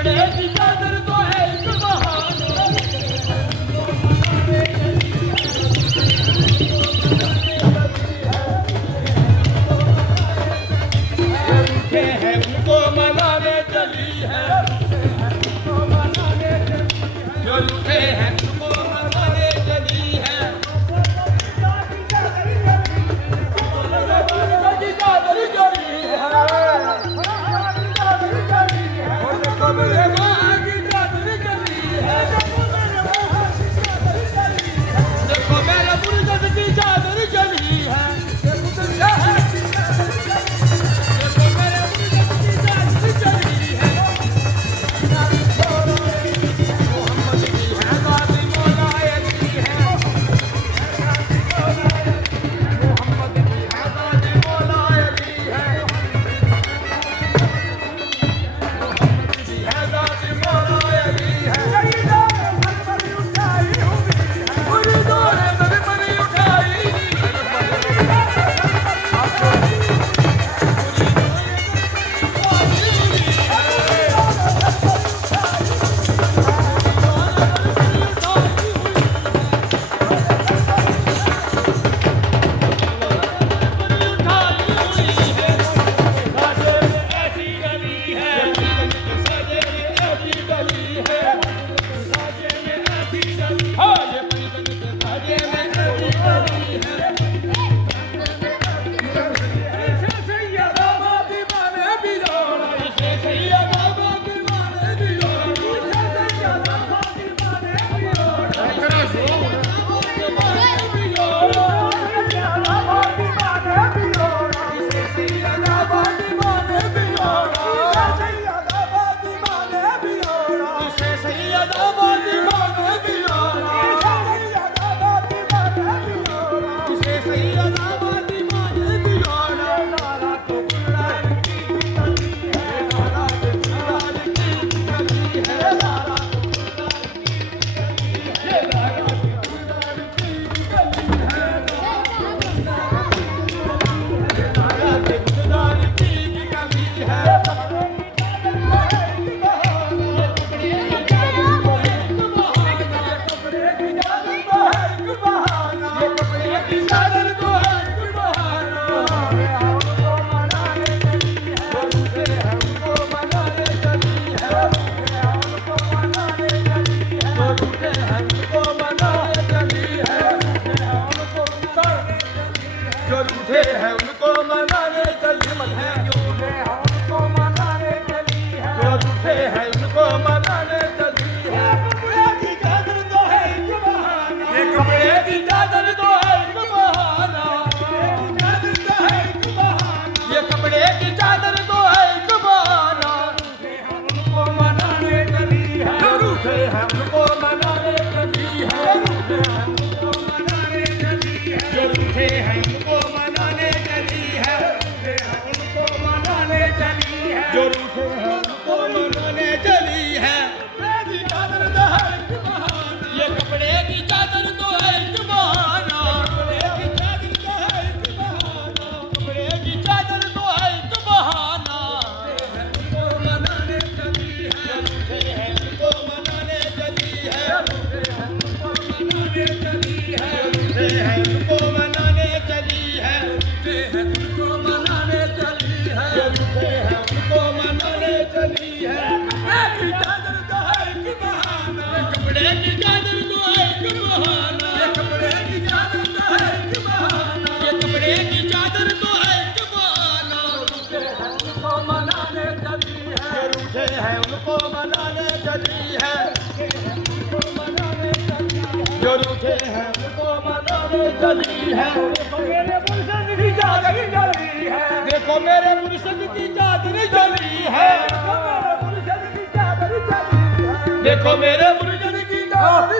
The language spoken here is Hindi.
कपड़े की चादर तो है एक बहाना। रूठे हैं उनको मनाने चली है, जो रूठे हैं उनको मनाने चली है। देखो मेरे मुर्शद की चादर चली है, देखो मेरे मुर्शद की चादर चली है। मोहम्मद की है गाजी मौलाए की है, मोहम्मद की है गाजी मौलाए की है, मोहम्मद की है गाजी मौलाए की है। जो रूठे हैं उनको मनाने चली है, जो रूठे हैं उनको मनाने चली है, जो रूठे हैं उनको मनाने चली है। कपड़े की चादर तो है एक बहाना, ये कपड़े की चादर तो है एक बहाना, ये कपड़े की चादर तो है एक बहाना। उनको मनाने चली है, जो रूठे हैं उनको मनाने चली है, जो रूठे हैं उनको मनाने चली है, उनको मनाने चली है, जो रूठे हैं उनको मनाने चली है। ये कपड़े की चादर तो है एक बहाना, कपड़े की चादर तो है एक बहाना। उनको मनाने चली है, रूठे हैं उनको मनाने चली है, रूठे हैं उनको मनाने चली है, रूठे हैं उनको मनाने चली है, रूठे हैं उनको मनाने चली है, रूठे हैं उनको मनाने चली है। कपड़े की चादर तो है एक बहाना, ये कपड़े की चादर तो है एक बहाना, ये कपड़े की चादर तो है एक बहाना। रूठे हैं उनको मनाने चली है, रूठे हैं उनको मनाने चली है, जो रूठे हैं उनको मनाने चली है। मेरे मुर्शद की चादर जली है, देखो मेरे मुर्शद की चादर जली है, देखो मेरे मुर्शद की चादर